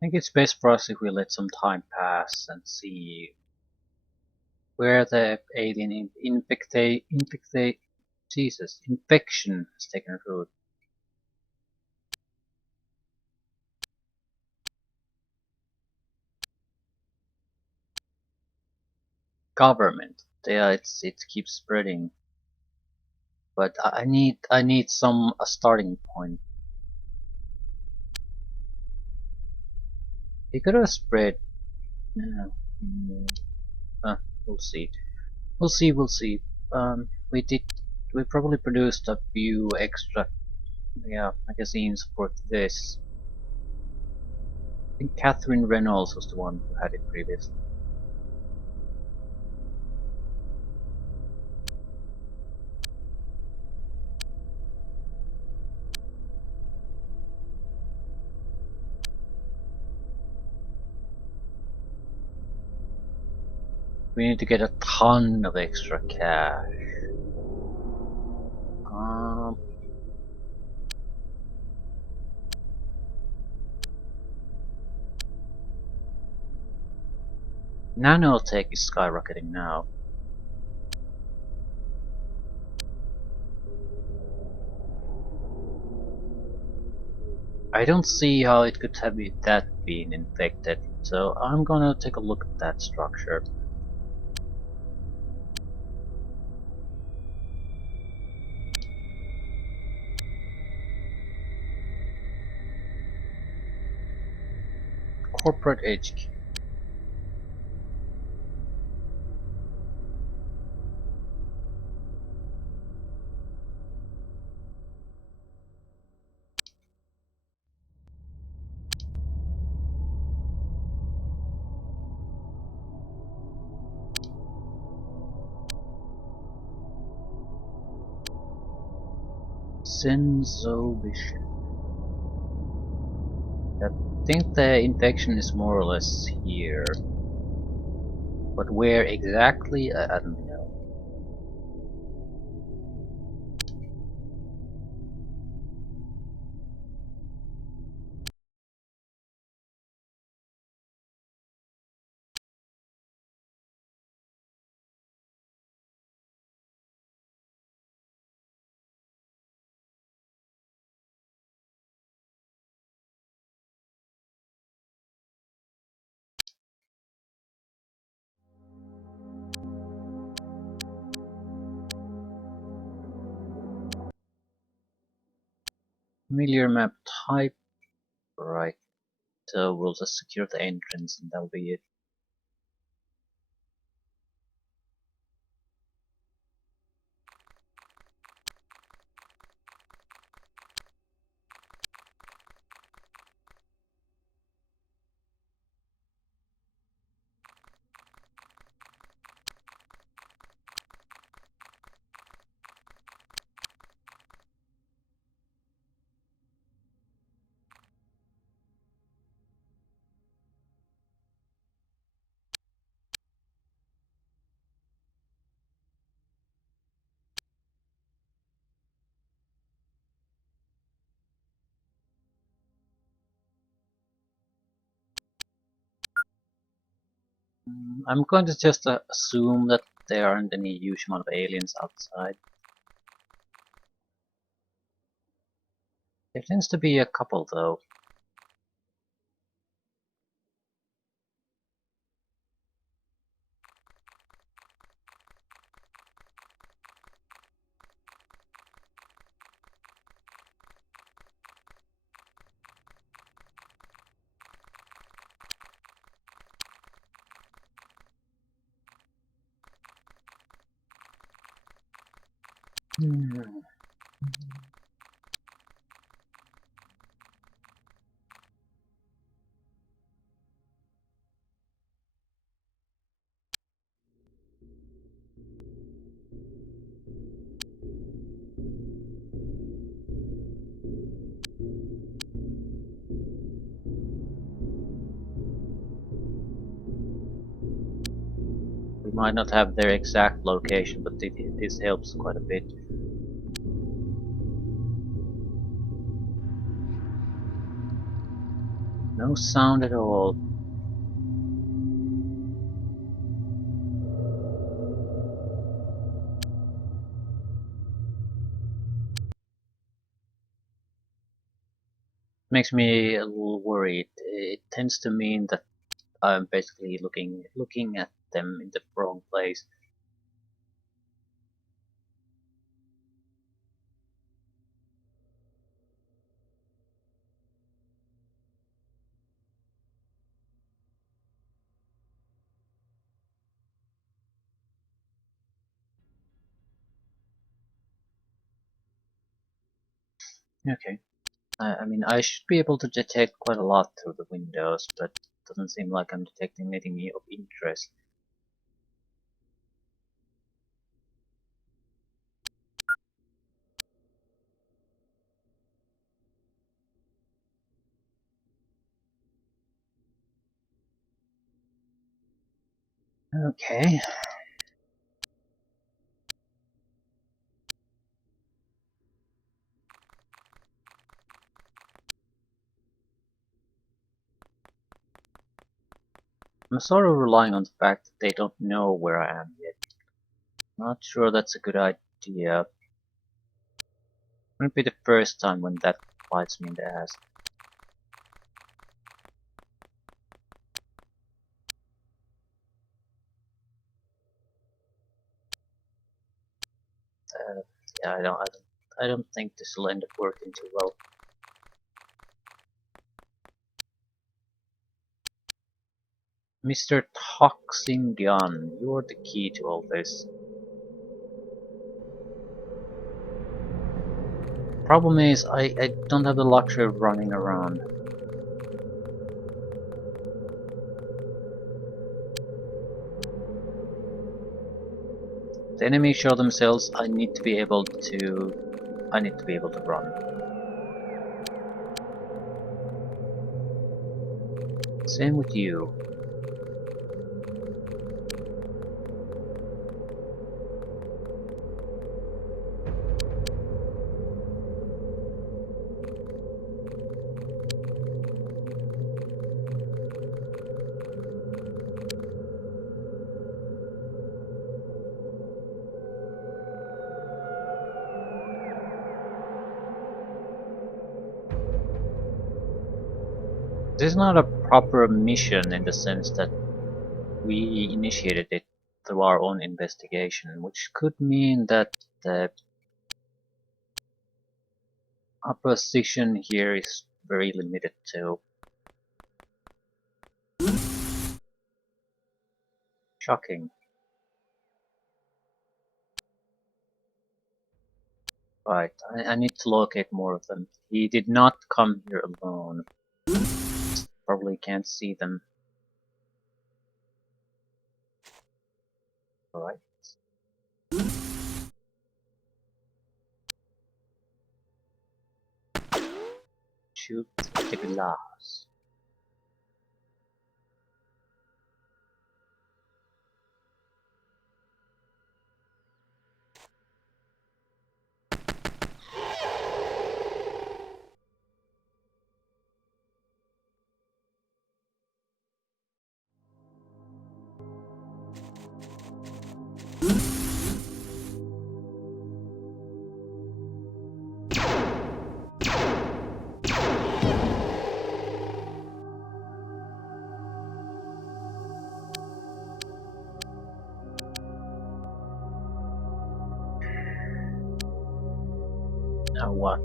think it's best for us if we let some time pass and see where the alien infection has taken root. Government, yeah, it keeps spreading, but I need some a starting point. It could have spread. Uh, mm, we'll see. We'll see. We'll see. We did. We probably produced a few extra, yeah, magazines for this. I think Catherine Reynolds was the one who had it previously. We need to get a ton of extra cash. Um, Nanotech is skyrocketing now. I don't see how it could have that been infected, so I'm gonna take a look at that structure. Corporate HQ. Senzo Vision. I think the infection is more or less here, but where exactly, I don't know. Familiar map type, right? So we'll just secure the entrance and that'll be it. I'm going to just assume that there aren't any huge amount of aliens outside. There tends to be a couple though. Hmm. We might not have their exact location, but this helps quite a bit. No sound at all. Makes me a little worried. It tends to mean that I'm basically looking at them in the wrong place. Okay. I mean, I should be able to detect quite a lot through the windows, but it doesn't seem like I'm detecting anything of interest. Okay. I'm sort of relying on the fact that they don't know where I am yet. Not sure that's a good idea. Wouldn't be the first time when that bites me in the ass. Yeah, I don't think this will end up working too well. Mr. Toxindian, you're the key to all this. Problem is, I don't have the luxury of running around. The enemies show themselves, I need to be able to run. Same with you. This is not a proper mission in the sense that we initiated it through our own investigation, which could mean that the opposition here is very limited too. Shocking. Right, I need to locate more of them. He did not come here alone. Probably can't see them. Alright. Shoot the glass. Now what?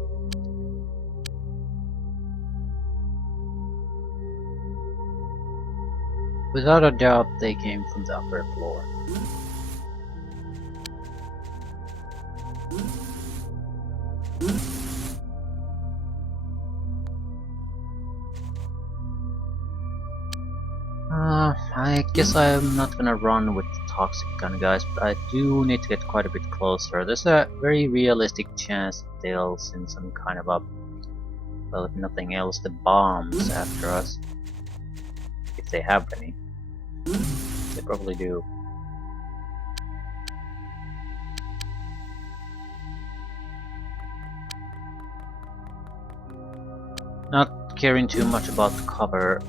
Without a doubt, they came from the upper floor. I guess I'm not gonna run with the toxic gun guys, but I do need to get quite a bit closer. There's a very realistic chance they'll send some kind of a, well, if nothing else, the bombs after us. If they have any. They probably do. Not not caring too much about the cover.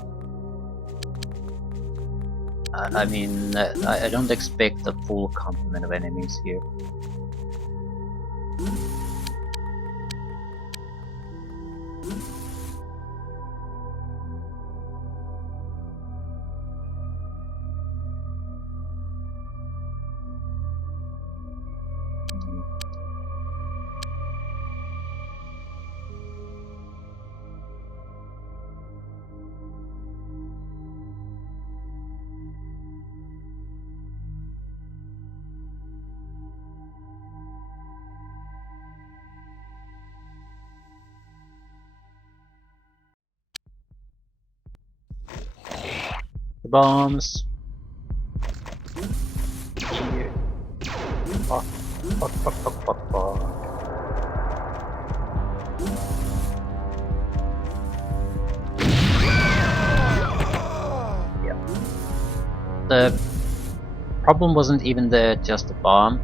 I mean, I don't expect a full complement of enemies here. The bombs. Here. Fuck, fuck, fuck, fuck, fuck, fuck. Yeah. The problem wasn't even just the bomb,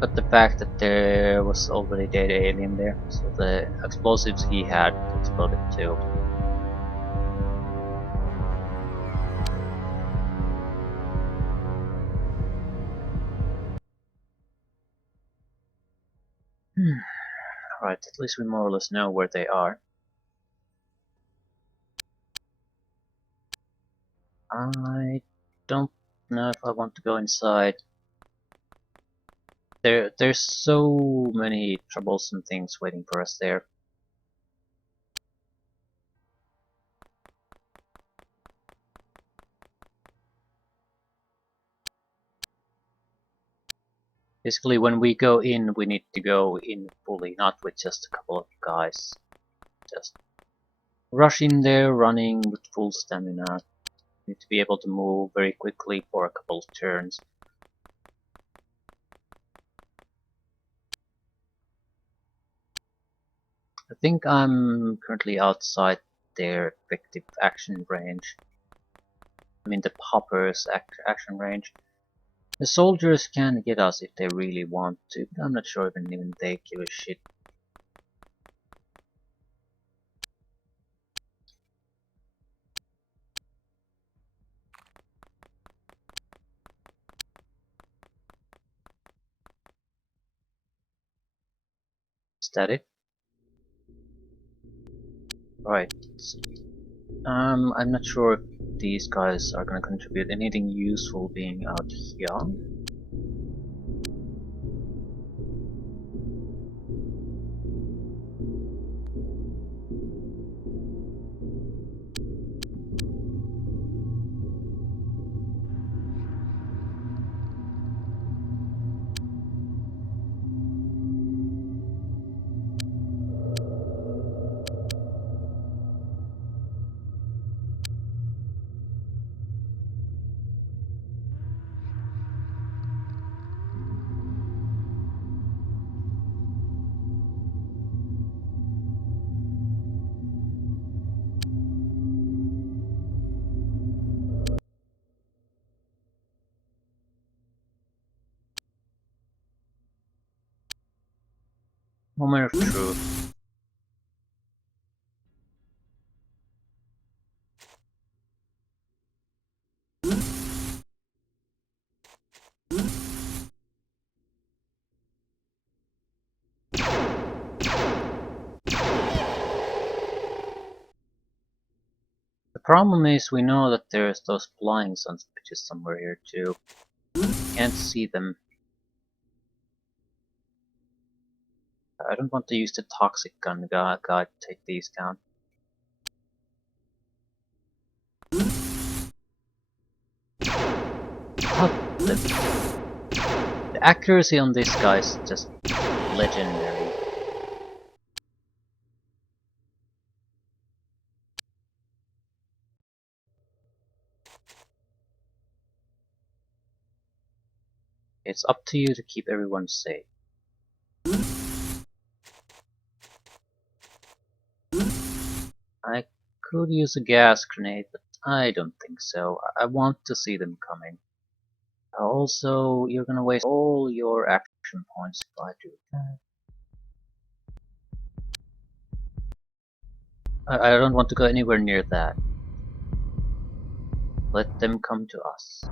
but the fact that there was already dead alien there, so the explosives he had exploded too. Right, at least we more or less know where they are. I don't know if I want to go inside. There's so many troublesome things waiting for us there. Basically, when we go in, we need to go in fully, not with just a couple of guys. Just rush in there, running with full stamina. Need to be able to move very quickly for a couple of turns. I think I'm currently outside their effective action range. I mean the poppers action range. The soldiers can get us if they really want to, but I'm not sure if even they give a shit. Is that it? Right. I'm not sure if these guys are gonna contribute anything useful being out here. Moment of truth. The problem is we know that there's those flying sons of bitches somewhere here too. Can't see them. I don't want to use the toxic gun guy to take these down. The accuracy on this guy is just legendary. It's up to you to keep everyone safe. I could use a gas grenade, but I don't think so. I want to see them coming. Also, you're gonna waste all your action points if I do that. I don't want to go anywhere near that. Let them come to us.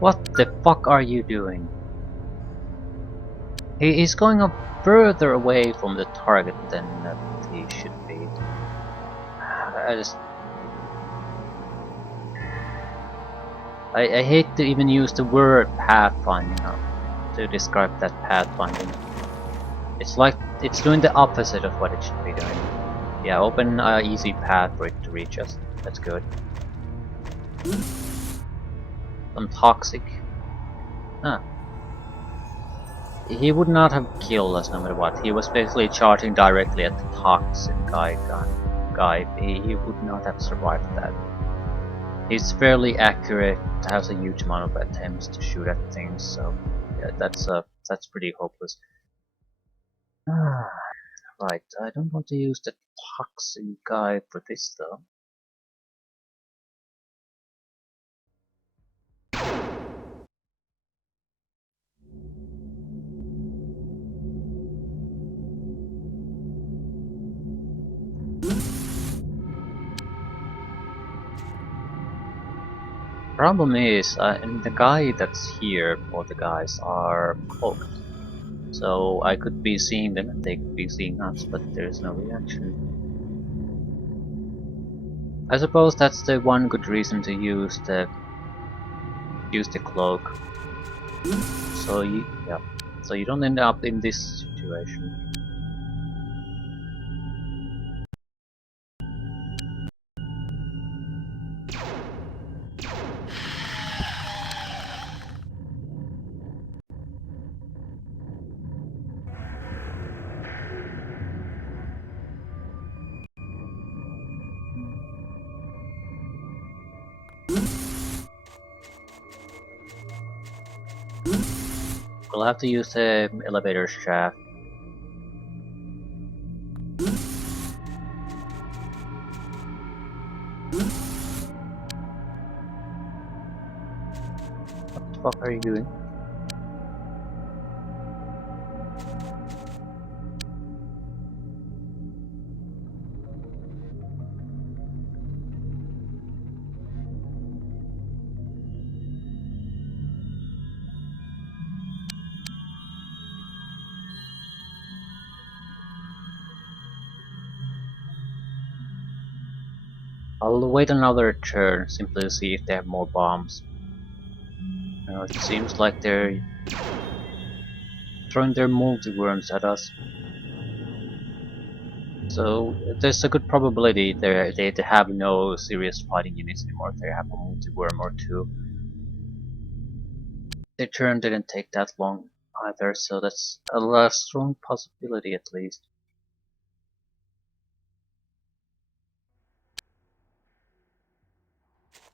What the fuck are you doing? He is going up further away from the target than he should be. I hate to even use the word pathfinding to describe that pathfinding. It's like it's doing the opposite of what it should be doing. Yeah, open an easy path for it to reach us. That's good. Some toxic. Huh. He would not have killed us no matter what. He was basically charging directly at the toxin guy. He would not have survived that. He's fairly accurate, has a huge amount of attempts to shoot at things, so yeah, that's pretty hopeless. Right, I don't want to use the toxin guy for this though. Problem is, the guy that's here, or the guys, are cloaked. So I could be seeing them and they could be seeing us, but there's no reaction. I suppose that's the one good reason to use the cloak. So you don't end up in this situation. We'll have to use the elevator shaft. What the fuck are you doing? I'll wait another turn simply to see if they have more bombs. It seems like they're throwing their multi-worms at us. So there's a good probability they have no serious fighting units anymore. They have a multi-worm or two. Their turn didn't take that long either, so that's a strong possibility at least.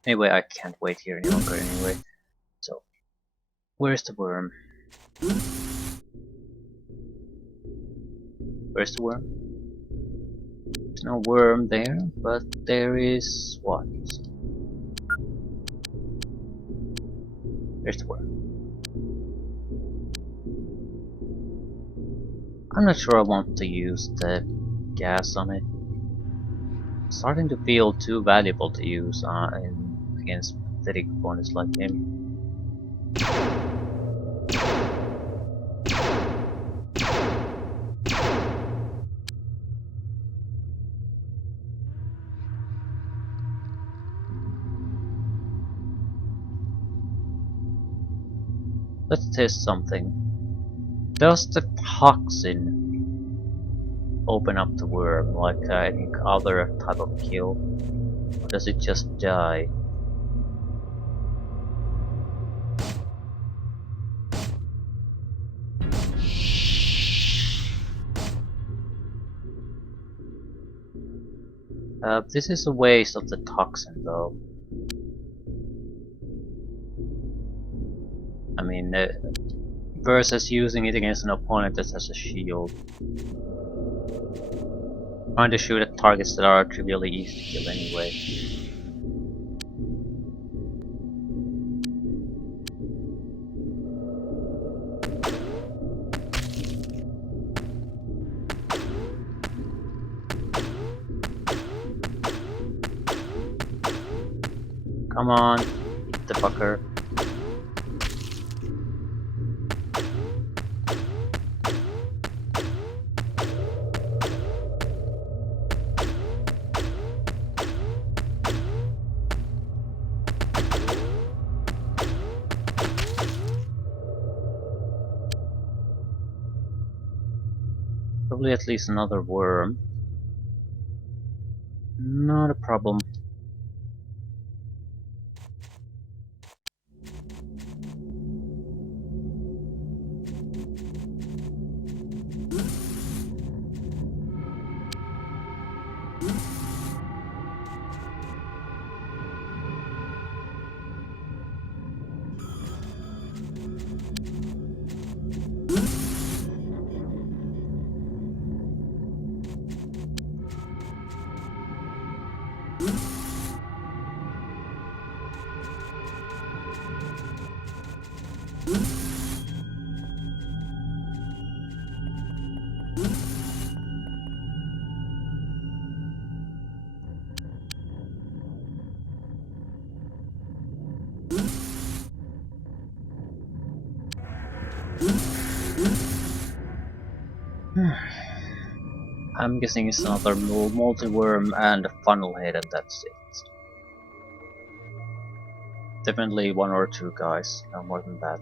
Anyway, I can't wait here any longer anyway. So, where's the worm? Where's the worm? There's no worm there, but there is what? There's the worm. I'm not sure I want to use the gas on it. It's starting to feel too valuable to use against pathetic opponents like him. Let's test something. Does the toxin open up the worm like any other type of kill? Or does it just die? This is a waste of the toxin though. I mean, versus using it against an opponent that has a shield. Trying to shoot at targets that are trivially easy to kill anyway. Come on, eat the fucker. Probably at least another worm. Not a problem. I'm guessing it's another multi-worm and a funnel head and that's it. Definitely one or two guys, no more than that.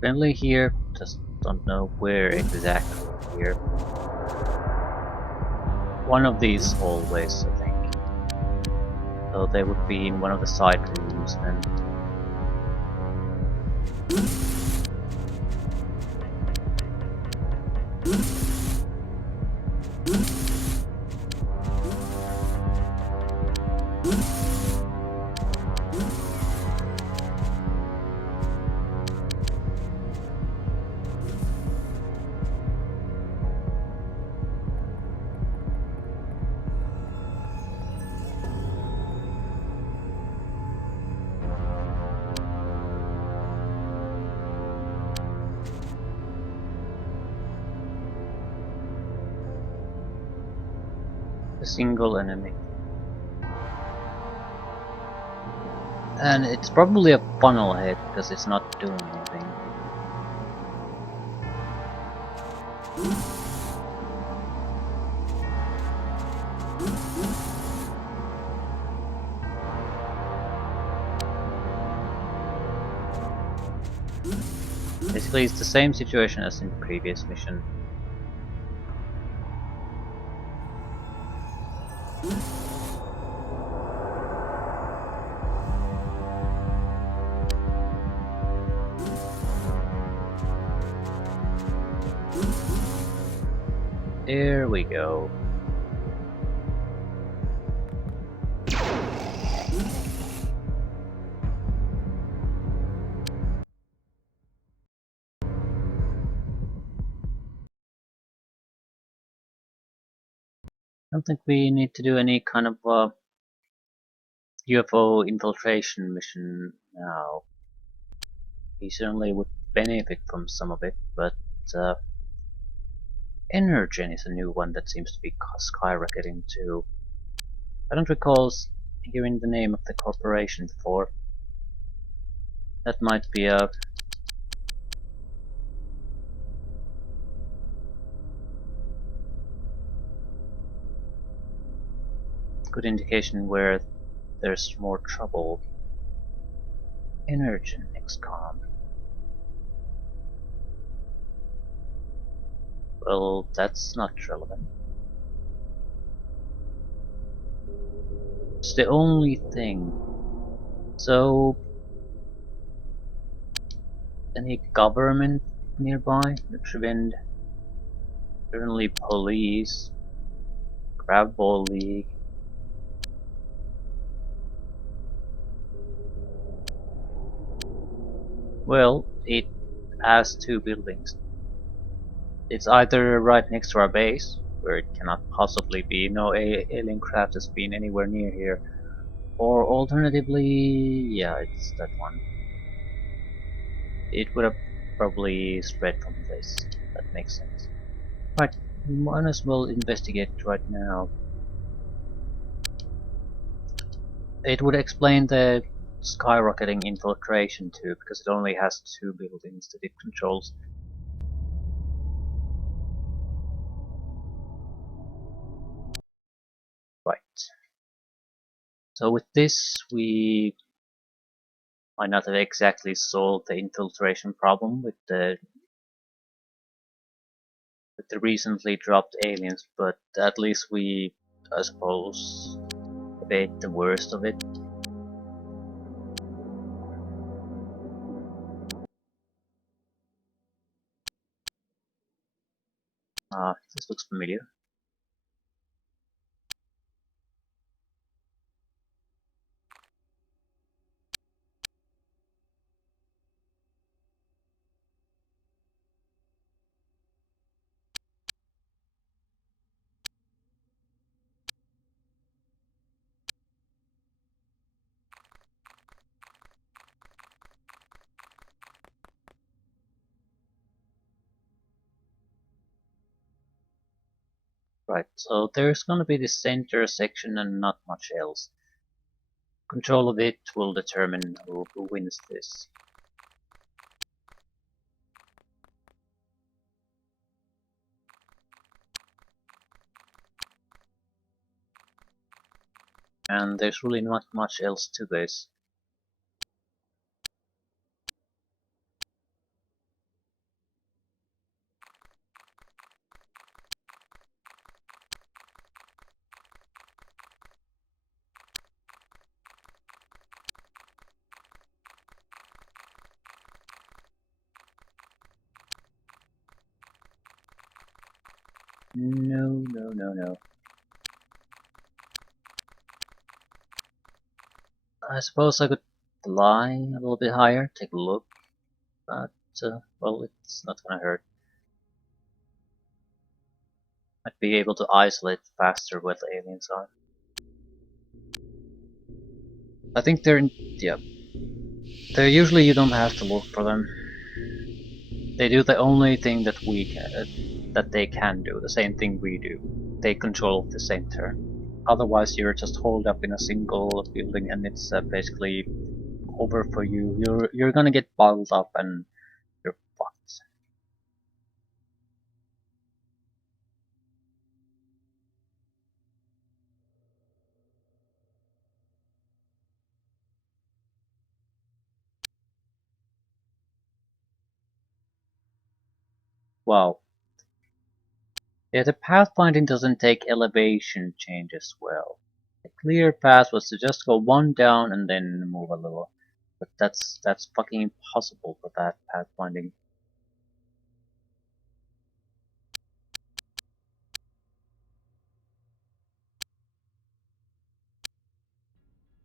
Friendly here, just don't know where exactly here. One of these hallways, I think. So they would be in one of the side rooms then. A single enemy. And it's probably a funnel head because it's not doing anything. Basically, it's the same situation as in the previous mission. There we go. I don't think we need to do any kind of UFO infiltration mission now. We certainly would benefit from some of it, but uh, Energen is a new one that seems to be skyrocketing too. I don't recall hearing the name of the corporation before. That might be a good indication where there's more trouble. Energen XCOM. Well, that's not relevant. It's the only thing. So, any government nearby? Nutrivind, certainly police, Crab Ball League. Well, it has two buildings. It's either right next to our base, where it cannot possibly be, no alien craft has been anywhere near here, or alternatively, yeah, it's that one. It would have probably spread from this. That makes sense. Right, we might as well investigate right now. It would explain the skyrocketing infiltration too, because it only has two buildings that it controls. Right. So with this, we might not have exactly solved the infiltration problem with the recently dropped aliens, but at least we, I suppose, evade the worst of it. This looks familiar. Right, so there's gonna be the center section and not much else. Control of it will determine who wins this. And there's really not much else to this. No, no, no, no. I suppose I could fly a little bit higher, take a look, but, well, it's not gonna hurt. I'd be able to isolate faster where the aliens are. I think they're in, yeah. They're usually you don't have to look for them. They do the only thing that that they can do, the same thing we do. They control the same turn. Otherwise, you're just holed up in a single building, and it's basically over for you. You're gonna get bottled up, and you're fucked. Wow. Yeah, the pathfinding doesn't take elevation change as well. The clear path was to just go one down and then move a little. But that's fucking impossible for that pathfinding.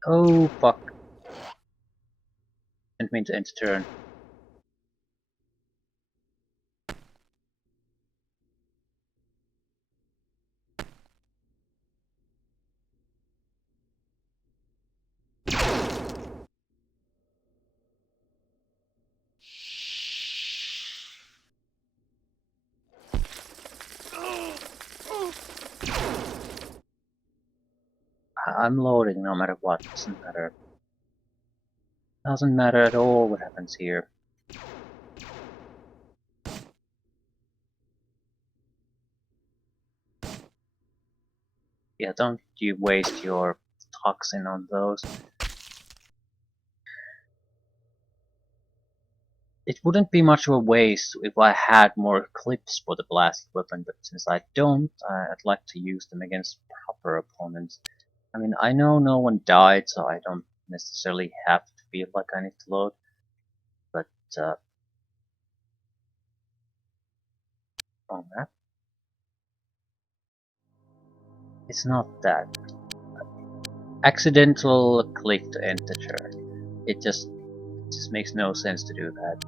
Oh fuck. Didn't mean to end turn. I'm loading no matter what, doesn't matter. Doesn't matter at all what happens here. Yeah, don't you waste your toxin on those. It wouldn't be much of a waste if I had more clips for the blast weapon, but since I don't, I'd like to use them against proper opponents. I mean, I know no one died, so I don't necessarily have to feel like I need to load, but on that, it's not that. Accidental click to end the turn. It just makes no sense to do that.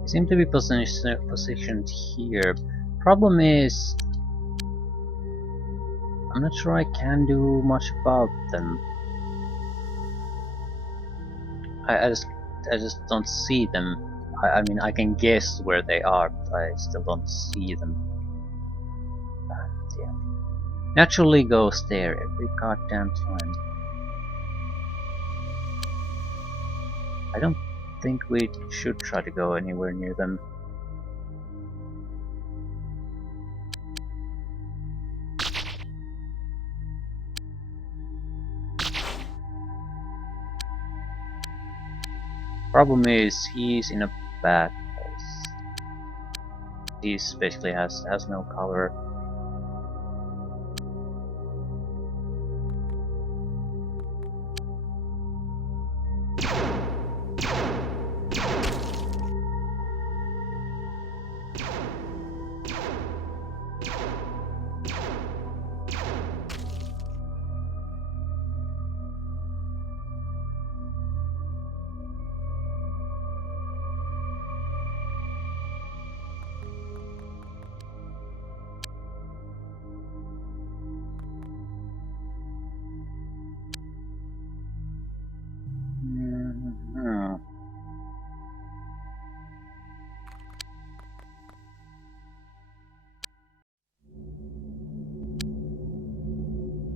They seem to be positioned here. Problem is, I'm not sure I can do much about them. I just don't see them. I mean, I can guess where they are, but I still don't see them. Yeah. Naturally goes there every goddamn time. I don't think we should try to go anywhere near them. Problem is, he's in a bad place. He basically has no cover.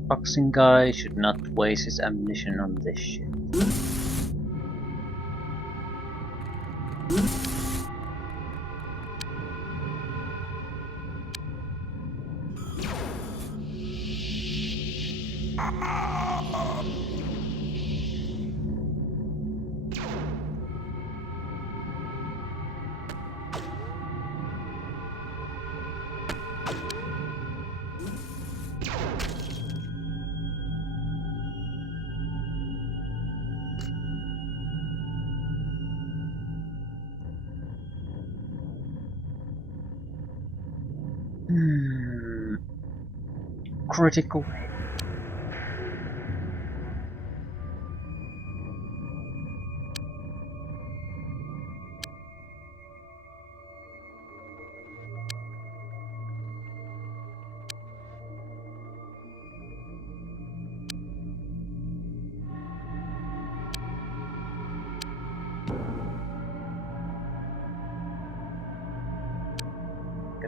Boxing guy should not waste his ammunition on this shit. Critical hit.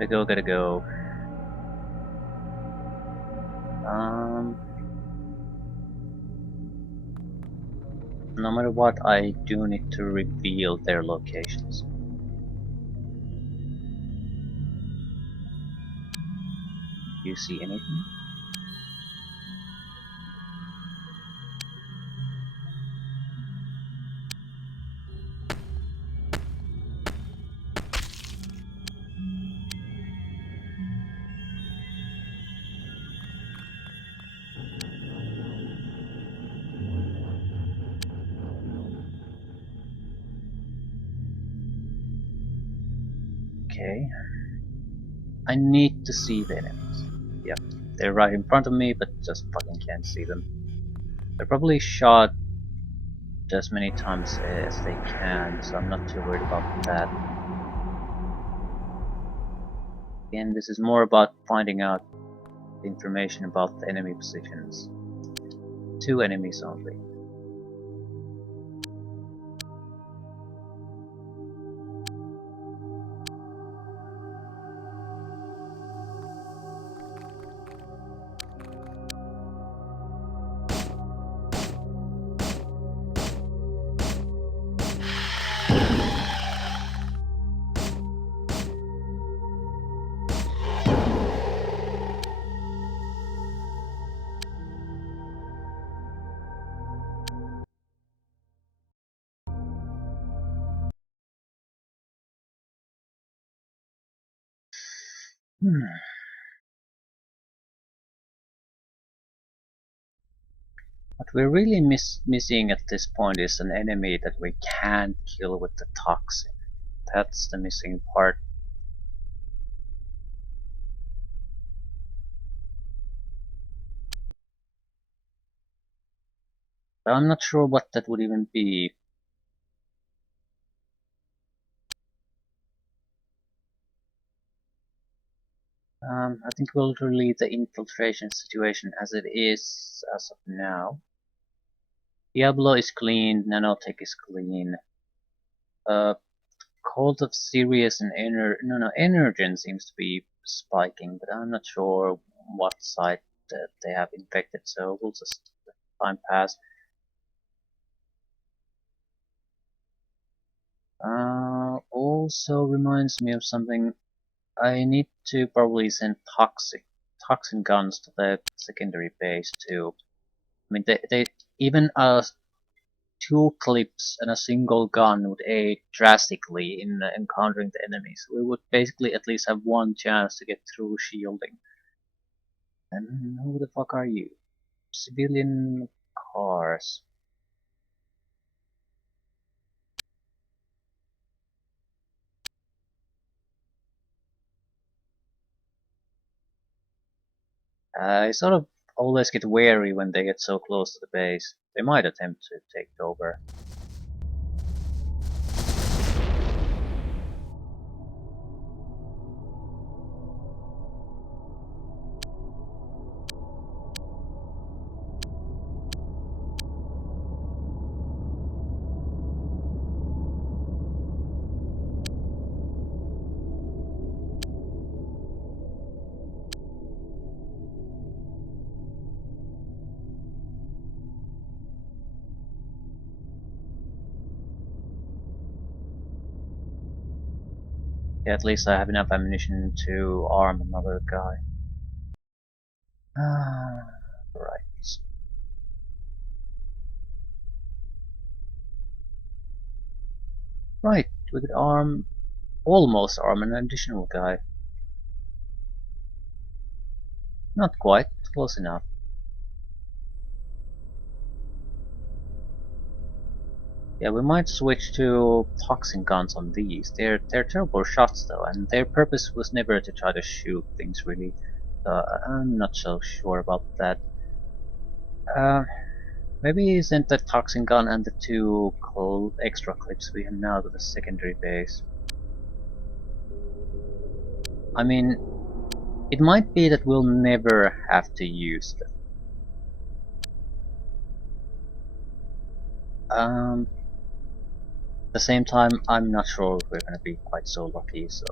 Gotta go. No matter what, I do need to reveal their locations. you see anything? Okay. I need to see the enemies. Yep, they're right in front of me, but just fucking can't see them. They're probably shot as many times as they can, so I'm not too worried about that. Again, this is more about finding out information about the enemy positions. 2 enemies only. What we're really missing at this point is an enemy that we can't kill with the toxin. That's the missing part. But I'm not sure what that would even be. I think we'll leave the infiltration situation as it is as of now. Diablo is clean, Nanotech is clean. Cult of Sirius and Energen seems to be spiking, but I'm not sure what site that they have infected, so we'll just let time pass. Also reminds me of something. I need to probably send toxin guns to the secondary base too. I mean, they even 2 clips and a single gun would aid drastically in encountering the enemies. We would basically at least have 1 chance to get through shielding. And who the fuck are you? Civilian cars. I sort of always get wary when they get so close to the base. They might attempt to take it over. Yeah, at least I have enough ammunition to arm another guy. Right. Right, we could almost arm an additional guy. Not quite, close enough. Yeah, we might switch to toxin guns on these. They're terrible shots though, and their purpose was never to try to shoot things really. I'm not so sure about that. Maybe send the toxin gun and the 2 cold extra clips we have now to the secondary base. I mean, it might be that we'll never have to use them. At the same time, I'm not sure if we're gonna be quite so lucky, so.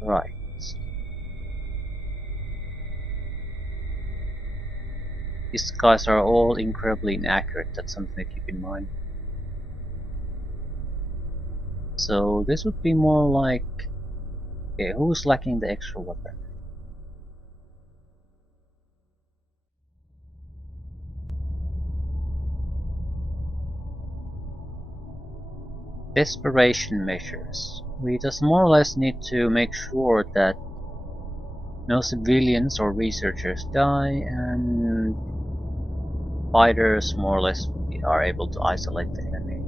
Right. These guys are all incredibly inaccurate, that's something to keep in mind. So this would be more like... Okay, who's lacking the extra weapon? Desperation measures. We just more or less need to make sure that no civilians or researchers die, and fighters more or less are able to isolate the enemy.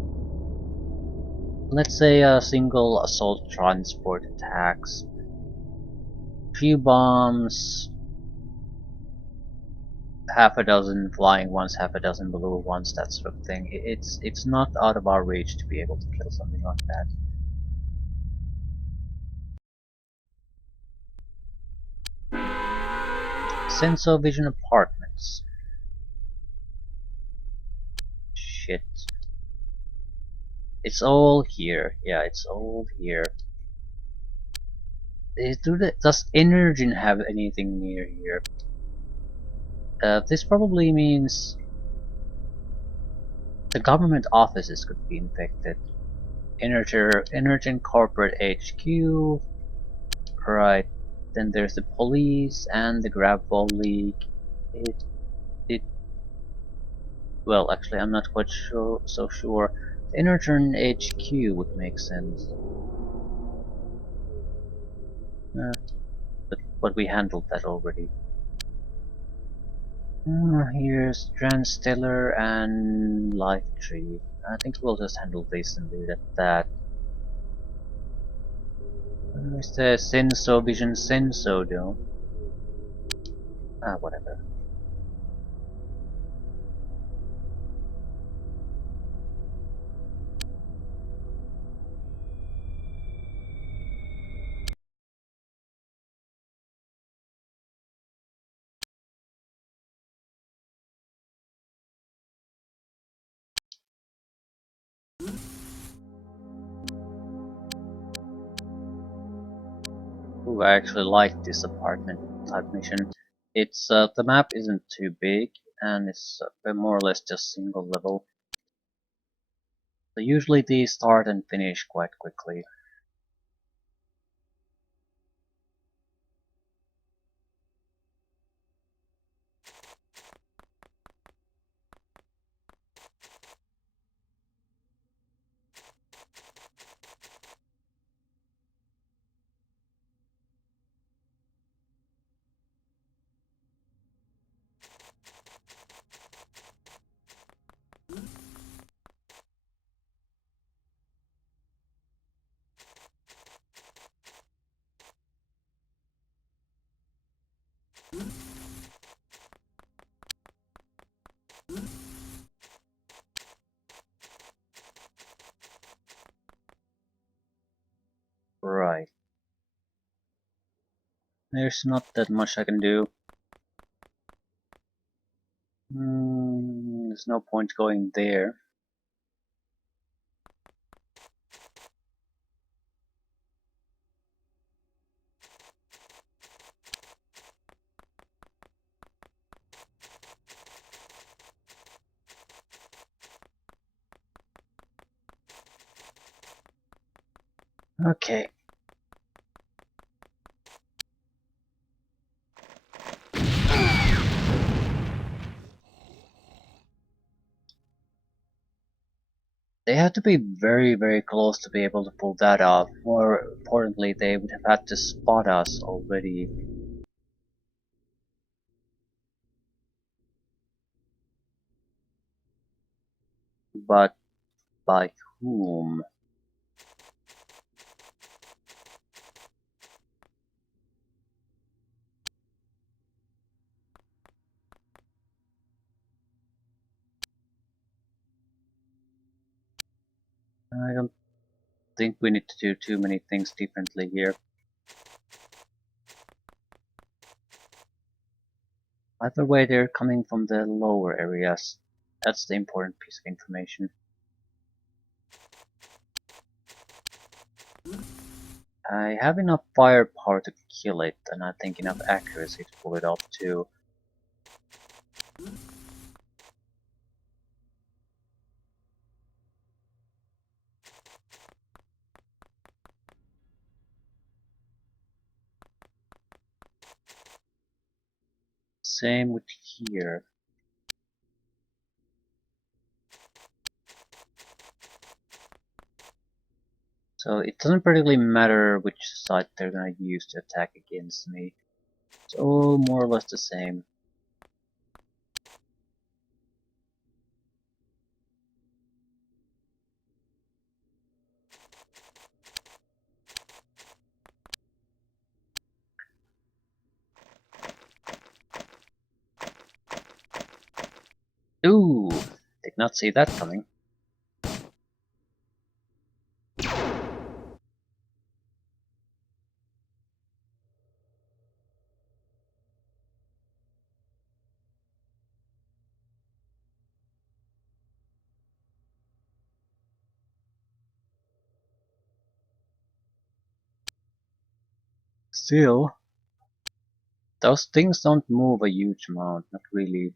Let's say a single assault transport attacks, few bombs, half a dozen flying ones, half a dozen blue ones, that sort of thing. It's not out of our reach to be able to kill something like that. Senso Vision Apartments. Shit. It's all here. Yeah, it's all here. Does Energen have anything near here? This probably means the government offices could be infected. Energen Corporate HQ. Right. Then there's the police and the Grab Ball League. It well, actually, I'm not quite so sure. The Energen HQ would make sense. But we handled that already. Here's Transstellar and Life Tree. I think we'll just handle this and leave it at that. Where's the Senso Vision Senso though? Ah, whatever. Ooh, I actually like this apartment type mission. It's the map isn't too big and it's more or less just single level. So usually these start and finish quite quickly. Right. There's not that much I can do. There's no point going there. Okay. They had to be very, very close to be able to pull that off. More importantly, they would have had to spot us already. But by whom? I don't think we need to do too many things differently here. Either way, they're coming from the lower areas. That's the important piece of information. I have enough firepower to kill it, and I think enough accuracy to pull it off too. Same with here. So it doesn't particularly matter which side they're gonna use to attack against me. It's all more or less the same. Ooh! Did not see that coming. Still, those things don't move a huge amount, not really.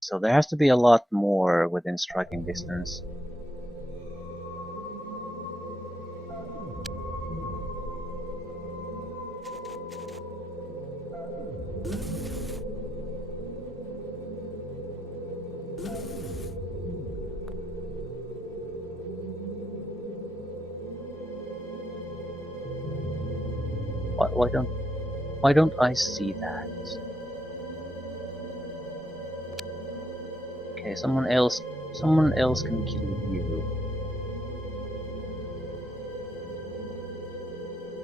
So there has to be a lot more within striking distance. Why don't I see that? Okay, someone else can kill you.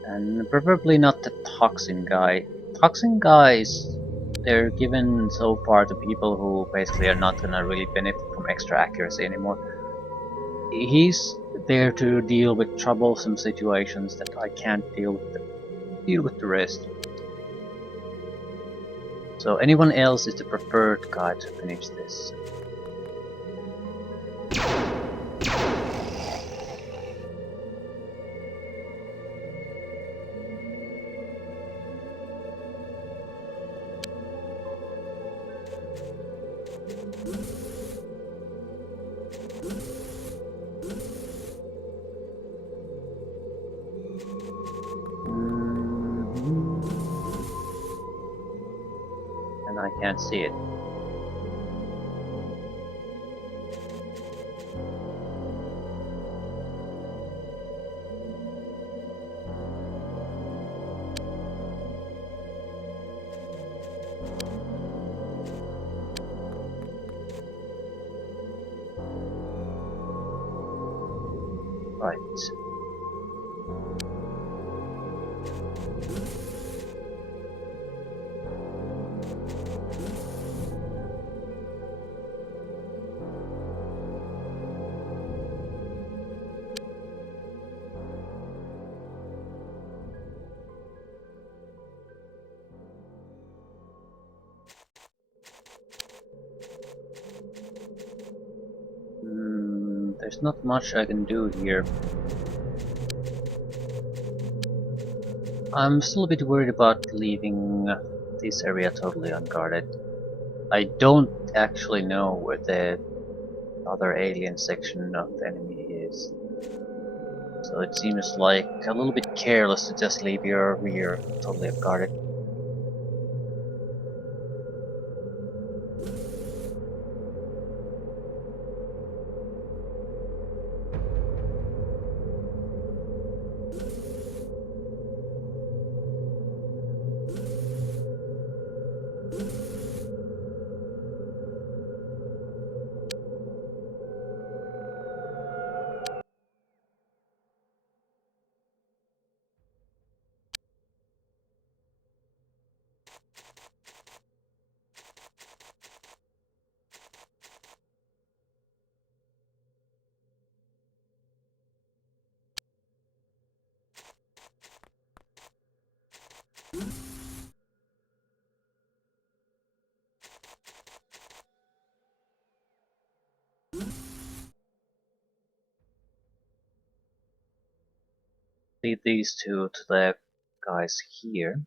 And preferably not the toxin guy. Toxin guys, they're given so far to people who basically are not gonna really benefit from extra accuracy anymore. He's there to deal with troublesome situations that I can't deal with the rest. So anyone else is the preferred guy to finish this. And I can't see it. Right. There's not much I can do here. I'm still a bit worried about leaving this area totally unguarded. I don't actually know where the other alien section of the enemy is. So it seems like a little bit careless to just leave your rear totally unguarded. Lead these two to the guys here.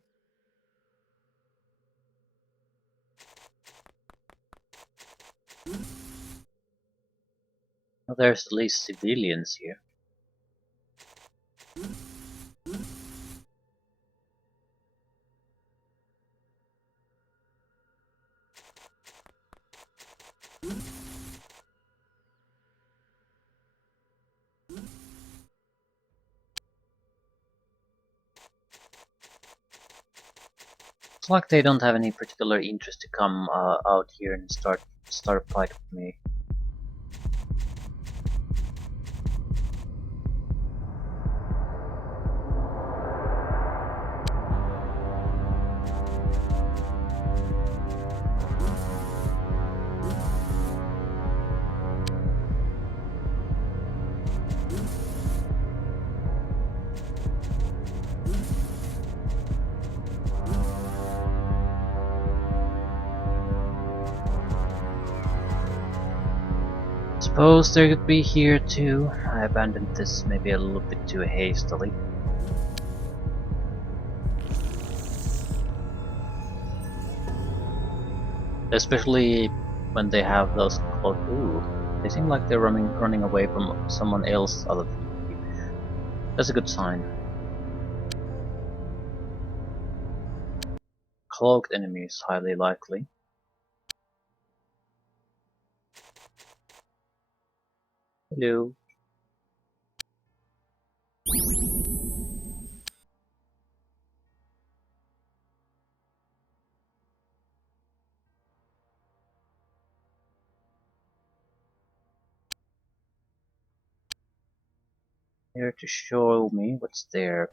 Well, there's at least civilians here. It's like they don't have any particular interest to come out here and start a fight with me. Suppose they could be here too. I abandoned this maybe a little bit too hastily. Especially when they have those close. Ooh, they seem like they're running away from someone else other than me. That's a good sign. Cloaked enemies, highly likely. Hello. Here to show me what's there.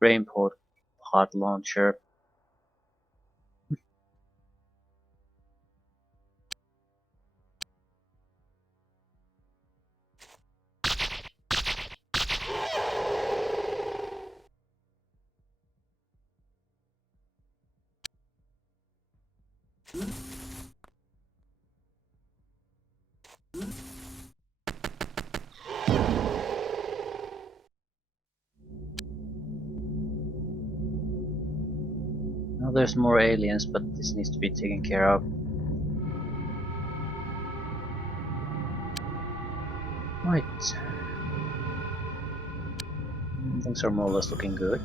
Rainport pod launcher. Now there's more aliens, but this needs to be taken care of. Right. Things are more or less looking good.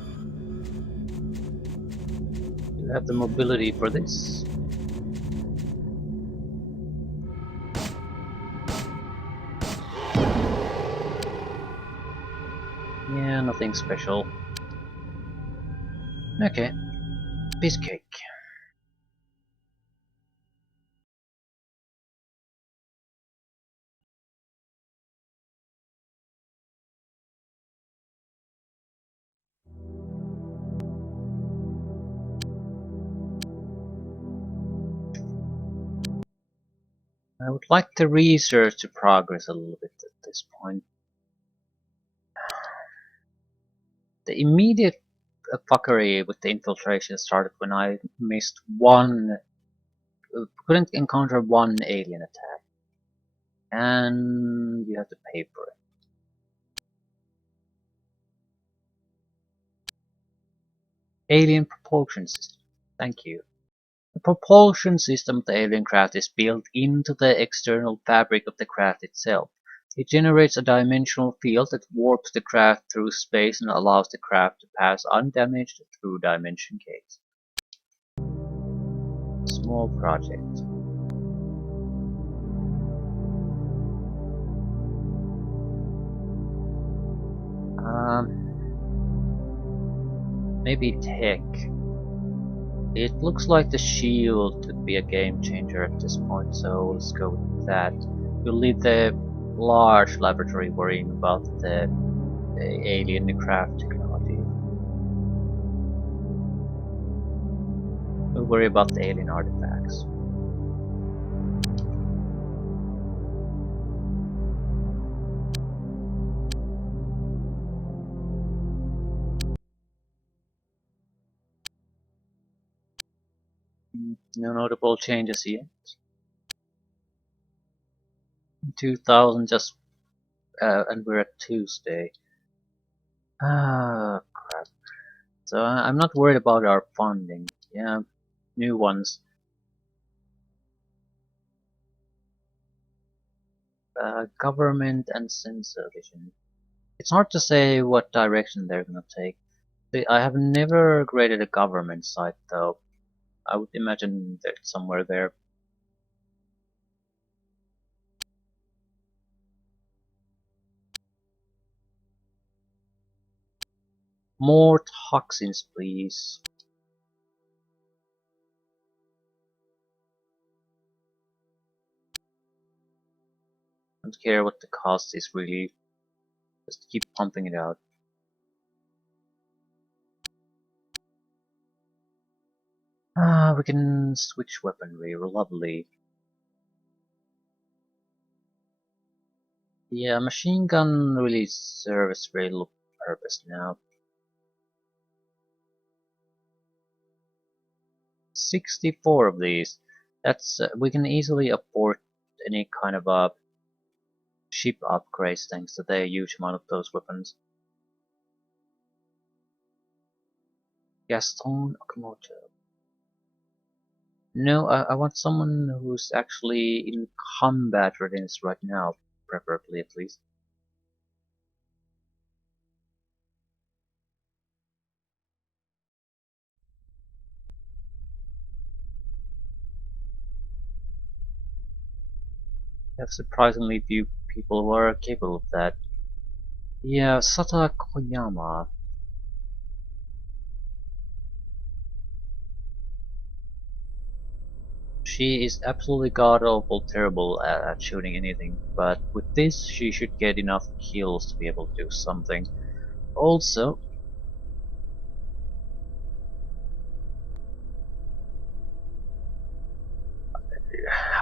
You have the mobility for this. Yeah, nothing special. Okay. Piece cake. I would like the research to progress a little bit at this point. The immediate fuckery with the infiltration started when I missed one, couldn't encounter one alien attack. And you have to pay for it. Alien propulsion system. Thank you. The propulsion system of the alien craft is built into the external fabric of the craft itself. It generates a dimensional field that warps the craft through space and allows the craft to pass undamaged through dimension gates. Small project. Maybe tech. It looks like the shield could be a game changer at this point, so let's go with that. We'll leave the large laboratory worrying about the alien craft technology. We'll worry about the alien artifacts. No notable changes yet. 2000 just, and we're at Tuesday. Ah, crap. So I'm not worried about our funding. Yeah, new ones. Government and sensor vision. It's hard to say what direction they're gonna take. I have never graded a government site though. I would imagine that somewhere there. More toxins, please. Don't care what the cost is really. Just keep pumping it out. Ah, we can switch weaponry. Lovely. Yeah, machine gun really serves very little purpose now. 64 of these. That's we can easily afford any kind of ship upgrades thanks to the huge amount of those weapons. Gaston Okamoto. No, I want someone who's actually in combat readiness right now, preferably at least. We have surprisingly few people who are capable of that. Yeah, Sata Koyama. She is absolutely god-awful terrible at shooting anything, but with this she should get enough kills to be able to do something. Also,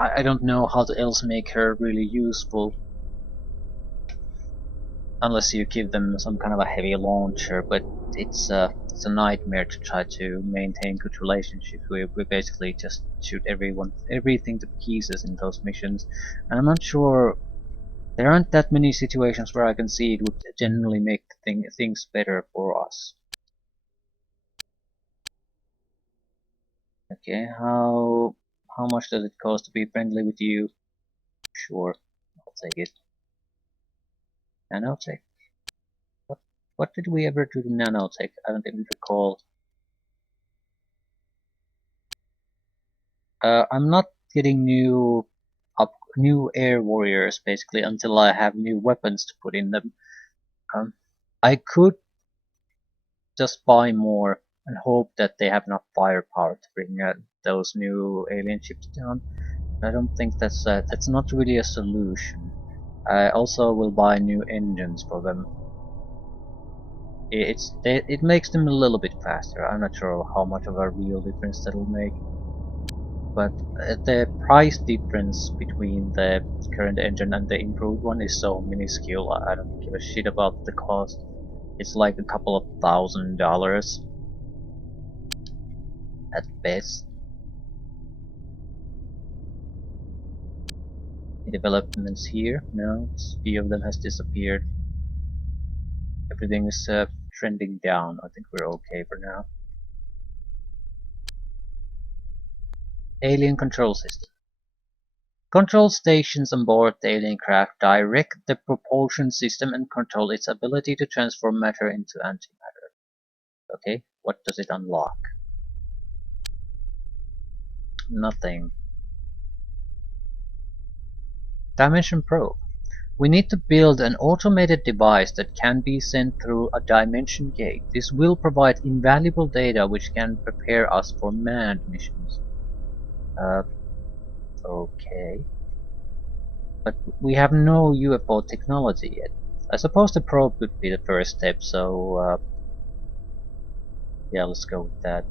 I don't know how to else make her really useful. Unless you give them some kind of a heavy launcher, but it's a nightmare to try to maintain good relationships. We basically just shoot everything to pieces in those missions, and I'm not sure there aren't that many situations where I can see it would genuinely make things better for us. Okay, how much does it cost to be friendly with you? Sure, I'll take it. Nanotech. What what did we ever do to nanotech? I don't even recall. I'm not getting new air warriors basically until I have new weapons to put in them. Um, I could just buy more and hope that they have enough firepower to bring those new alien ships down. I don't think that's not really a solution. I also will buy new engines for them. It makes them a little bit faster. I'm not sure how much of a real difference that'll make. But the price difference between the current engine and the improved one is so minuscule. I don't give a shit about the cost. It's like a couple of $1,000 at best. The developments here, no, a few of them has disappeared. Everything is trending down. I think we're okay for now. Alien control system. Control stations on board the alien craft direct the propulsion system and control its ability to transform matter into antimatter. Okay, what does it unlock? Nothing. Dimension probe. We need to build an automated device that can be sent through a dimension gate. This will provide invaluable data which can prepare us for manned missions. Uh, okay. But we have no UFO technology yet. I suppose the probe would be the first step, so yeah, let's go with that.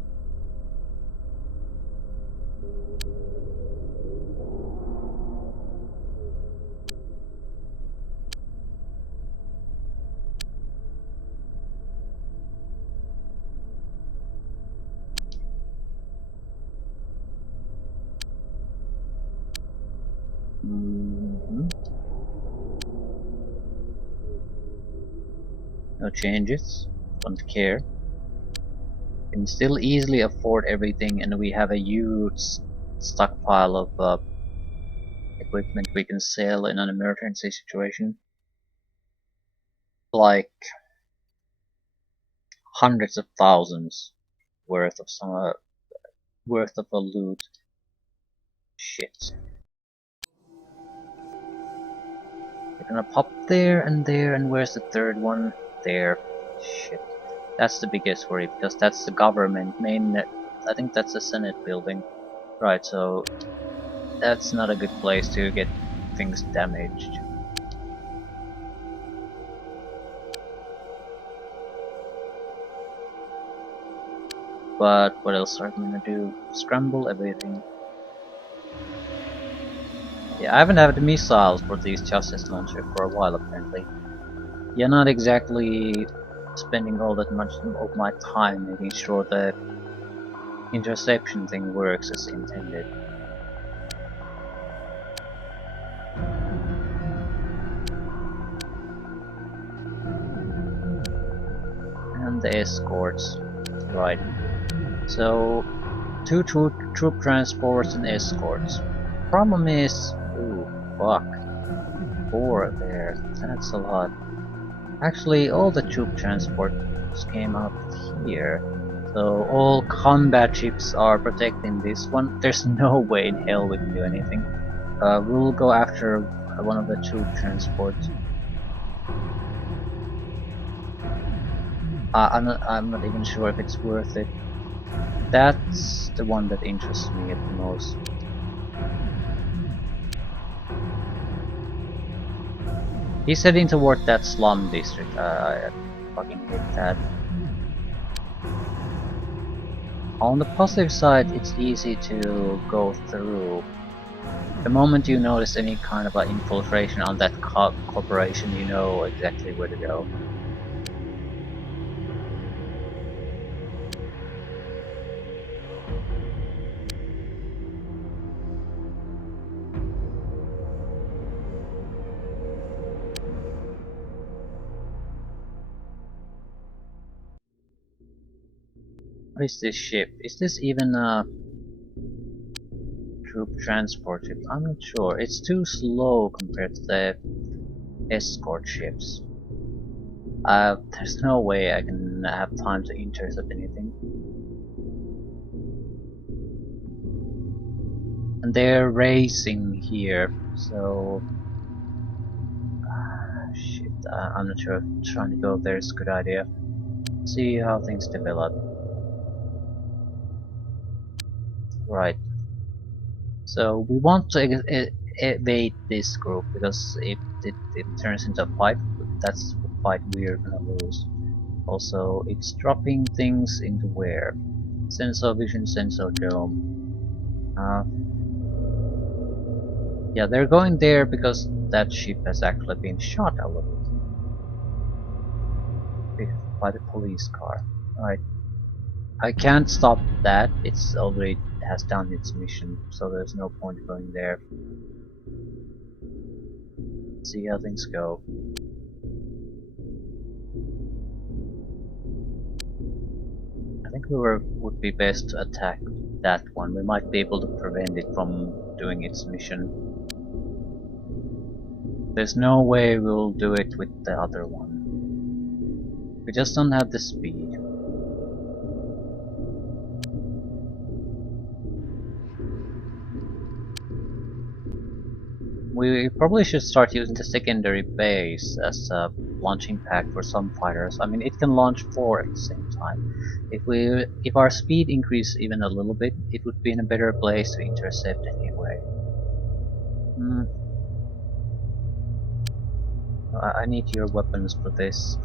Mhm. No changes. Don't care. Can still easily afford everything, and we have a huge stockpile of equipment we can sell in an emergency situation. Like hundreds of thousands worth of worth of a loot. Shit. We're gonna pop there, and where's the third one? There. Shit. That's the biggest worry, because that's the government main. I think that's the Senate building. Right, so that's not a good place to get things damaged. But what else are we gonna do? Scramble everything. Yeah, I haven't had the missiles for these Justice launcher for a while apparently. Yeah, not exactly spending all that much of my time making sure the interception thing works as intended. And the escorts. Right. So, two troop transports and escorts. Problem is... Ooh, fuck. 4 there. That's a lot. Actually, all the troop transports came out here. So all combat ships are protecting this one. There's no way in hell we can do anything. We'll go after one of the troop transports. I'm not even sure if it's worth it. That's the one that interests me at the most. He's heading toward that slum district. I fucking hate that. On the positive side, it's easy to go through. The moment you notice any kind of infiltration on that corporation, you know exactly where to go. What is this ship? Is this even a troop transport ship? I'm not sure. It's too slow compared to the escort ships. There's no way I can have time to intercept anything. And they're racing here, so... shit, I'm not sure if trying to go there is a good idea. See how things develop. Right. So we want to evade this group, because if it turns into a fight, that's the fight we're gonna lose. Also, it's dropping things into where? Sensor vision, sensor dome. Yeah, they're going there because that ship has actually been shot a little by the police car. Right. I can't stop that. It's already has done its mission, so there's no point going there. See how things go. I think would be best to attack that one. We might be able to prevent it from doing its mission. There's no way we'll do it with the other one. We just don't have the speed. We probably should start using the secondary base as a launching pad for some fighters. I mean, it can launch 4 at the same time. If our speed increased even a little bit, it would be in a better place to intercept anyway. I need your weapons for this.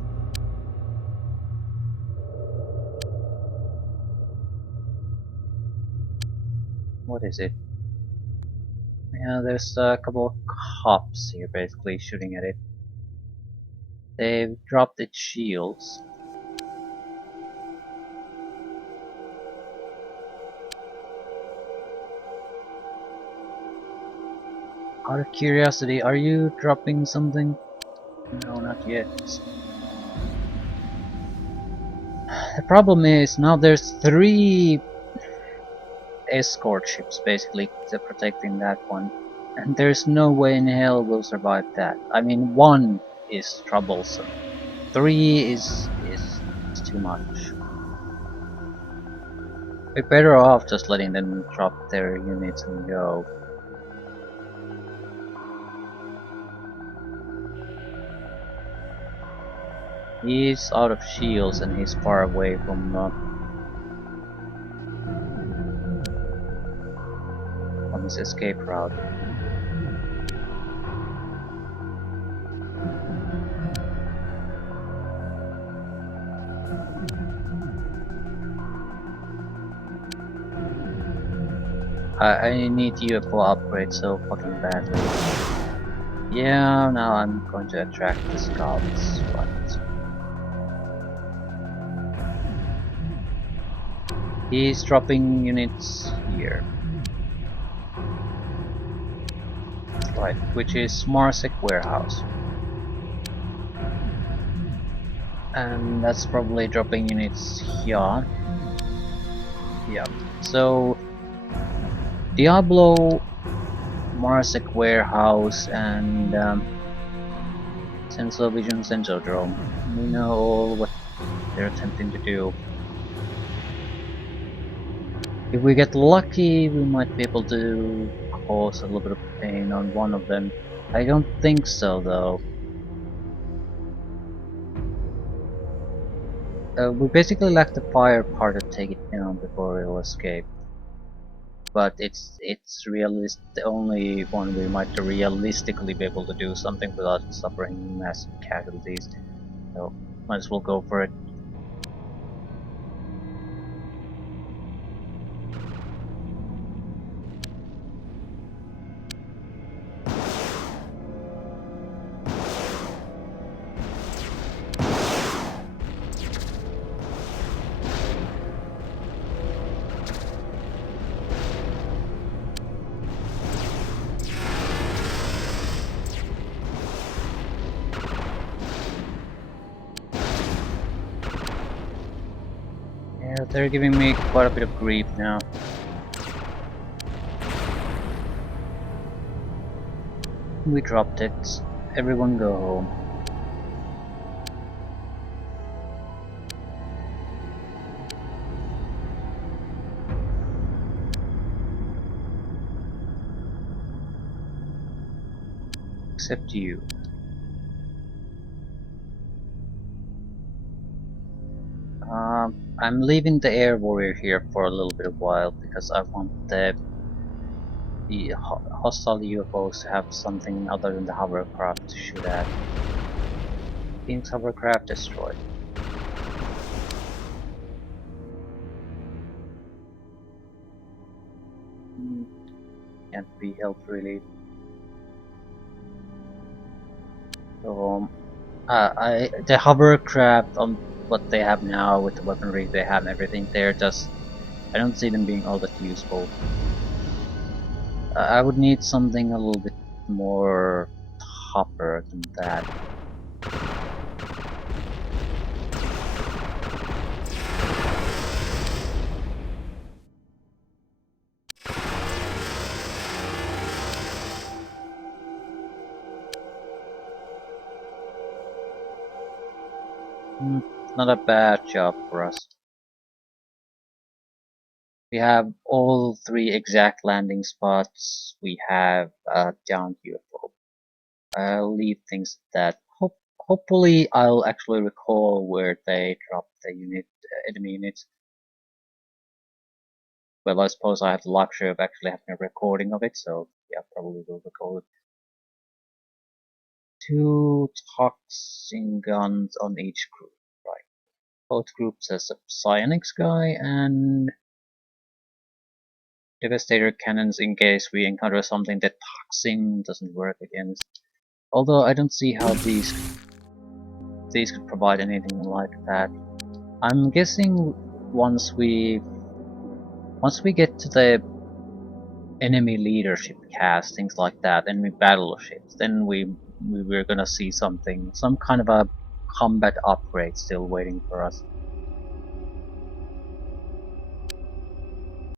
What is it? Yeah, there's a couple of cops here basically shooting at it. They've dropped its shields. Out of curiosity, are you dropping something? No, not yet. The problem is now there's 3 escort ships basically protecting that one, and there's no way in hell we'll survive that. I mean, 1 is troublesome. 3 is too much. We're better off just letting them drop their units and go. He's out of shields and he's far away from his escape route. I need UFO upgrade so fucking badly. Yeah, now I'm going to attract the scouts, but he's dropping units here. Right, which is Marsec Warehouse. And that's probably dropping units here. Yeah, so Diablo, Marsec Warehouse, and Sensor Vision Sensordrome. We know all what they're attempting to do. If we get lucky, we might be able to cause a little bit of pain on one of them. I don't think so, though. We basically lack the firepower to take it down before it'll escape. But it's the only one we might realistically be able to do something without suffering massive casualties. So might as well go for it. Yeah, they're giving me quite a bit of grief now. We dropped it. Everyone go home. Except you. I'm leaving the air warrior here for a little bit of while because I want the hostile UFOs to have something other than the hovercraft to shoot at. Phoenix hovercraft destroyed. Can't be helped really. So the hovercraft on what they have now with the weaponry they have and everything, they're just, I don't see them being all that useful. I would need something a little bit more tougher than that. Not a bad job for us. We have all 3 exact landing spots. We have a giant UFO. I'll leave things at that. Hopefully I'll actually recall where they dropped the enemy units. Well, I suppose I have the luxury of actually having a recording of it, so yeah, probably will record it. 2 toxin guns on each group, right. Both groups has a psionics guy and devastator cannons in case we encounter something that toxin doesn't work against. Although I don't see how these could provide anything like that. I'm guessing once we get to the enemy leadership cast, things like that, enemy battleships, then we're gonna see something, some kind of a combat upgrade still waiting for us.